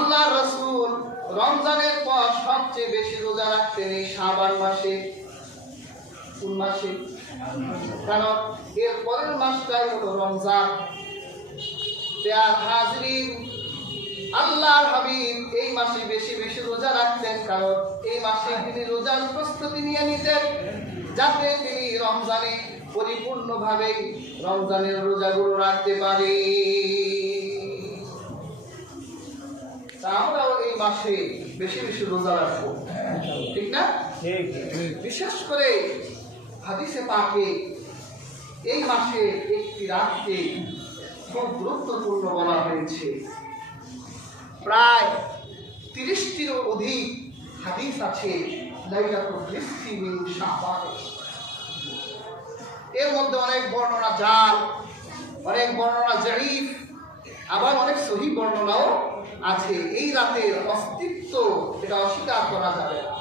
আল্লাহ রসুল রমজানের পর সবচেয়ে বেশি রোজা রাখতেন এই শাবান মাসে। কোন মাসে? কারণ এর পরের মাসটাই হলো রমজান। হাজরিন, আল্লাহর হাবিব এই মাসে বেশি বেশি রোজা রাখতেন কারণ এই মাসে তিনি রোজার প্রস্তুতি নিয়ে নিতেন যাতে তিনি রমজানে পরিপূর্ণভাবে রমজানের রোজাগুলো রাখতে পারে তা আমরাও এই মাসে বেশি বেশি রোজা রাখব। ঠিক না? বিশেষ করে হাদিসে পাকে এই মাসে একটি রাতকে খুব গুরুত্বপূর্ণ বলা হয়েছে। প্রায় তিরিশটিরও অধিক হাদিস আছে এর মধ্যে অনেক বর্ণনা জাল অনেক বর্ণনা জয়ীফ আবার অনেক সহি বর্ণনাও আছে। এই রাতের অস্তিত্ব এটা অস্বীকার করা যাবে না।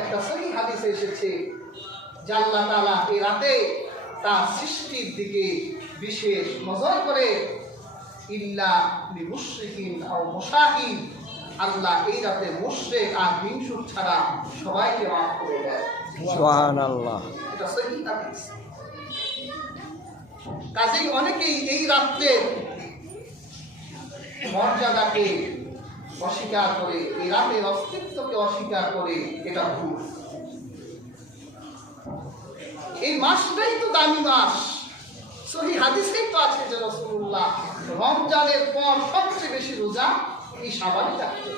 একটা সহি হাদিসে এসেছে আল্লাহ তাআলা এই রাতে তার সৃষ্টির দিকে বিশেষ নজর করে ইল্লা মুশাহিন আল্লাহ এই রাতে মুশরিক আর হিংসুক ছাড়া সবাইকে মাফ করে দেয়। সুবহানাল্লাহ। এটা সহি হাদিস। কাজেই অনেকেই এই রাত্রে মর্যাদাকে অস্বীকার করে এই রাতের অস্তিত্বকে অস্বীকার করে এটা ভুল। এই মাসটাই তো দামি মাস। সহি হাদিসেই তো আছে যে রসুল্লাহ রমজানের পর সবচেয়ে বেশি রোজা এই সাবানই রাখতে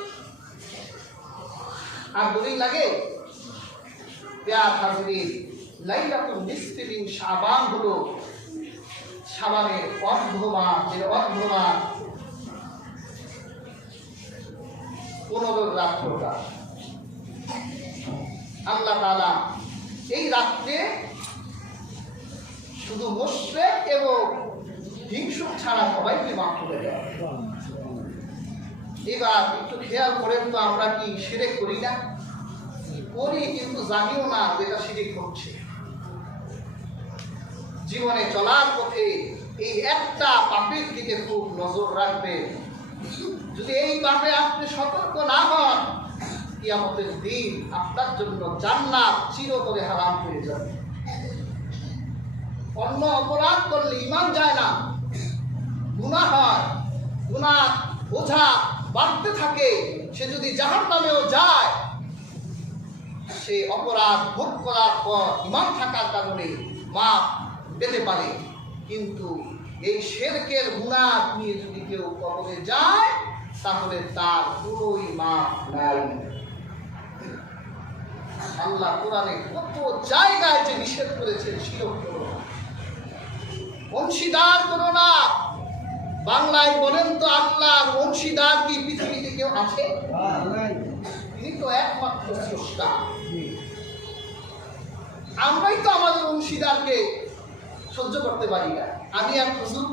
আর দলিল লাগে, পেয়ার হাজরিন লাইলাতুল নিসফি মিন শাবান হলো শাবানের অর্ধমাস এর অর্ধমাস পনেরো রাত্রটা আল্লাহ তাআলা এই রাত্রে শুধু এবং হিংসুক ছাড়া মাফ করে এবার একটু খেয়াল করেন তো আমরা কি শিরেক করি না? করি কিন্তু জানিও না যেটা শিরিক হচ্ছে। জীবনে চলার পথে এই একটা পাপের দিকে খুব নজর রাখবেন। যদি এই পাপে আপনি সতর্ক না হন, কিয়ামতের দিন আপনার জন্য জান্নাত চিরতরে হারাম হয়ে যাবে। অন্য অপরাধ করলে ইমান যায় না। গুনাহ হয়, গুনাহ বোঝা বাড়তে থাকে, সে যদি জাহান নামেও যায়, সে অপরাধ ভোগ করার পর ইমান থাকার কারণে মাপ পেতে পারে। কিন্তু এই শেরকের গুণাত নিয়ে যদি কেউ কবরে যায় তাহলে তার পুরোই মাপ নাই আল্লাহ কোরআনে কত জায়গায় যে নিষেধ করেছেন শিরক। অংশীদার করো না। বাংলায় বলেন তো আল্লাহ, অংশীদার কি পৃথিবীতে কেউ আছে? তিনি তো একমাত্র স্রষ্টা। আমরাই তো আমাদের অংশীদারকে সহ্য করতে পারি না। আমি এক হুজুর,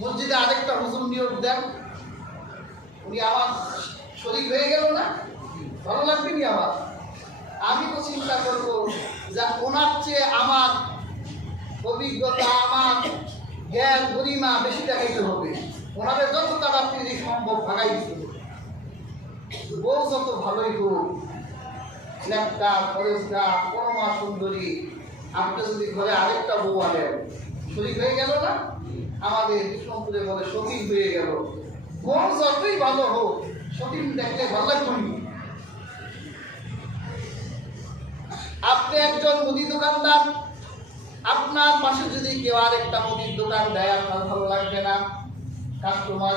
মসজিদে আরেকটা হুজুর নিয়োগ দেন। উনি আমার শরীর হয়ে গেল না? ভালো লাগবে নি আমার? আমি তো চিন্তা করব যে ওনার চেয়ে আমার অভিজ্ঞতা, আমার জ্ঞান, গরিমা বেশি দেখাইতে হবে। ওনাদের যত তাড়াতাড়ি সম্ভব ভাগাই দিতে বউ যত ভালোই হোক লেপটা পরেশটা পরমা সুন্দরী, আপনি যদি ঘরে আরেকটা বউ আনেন শরীর হয়ে গেল না? আমাদের বিষ্ণুপুরে বলে সতীন হয়ে গেল। বউ যতই ভালো হোক, সতীন দেখলে ভালো লাগবে আপনি একজন মুদি দোকানদার, আপনার পাশে যদি কেউ আর একটা মুদির দোকান দেয়, আপনার ভালো লাগবে না। কাস্টমার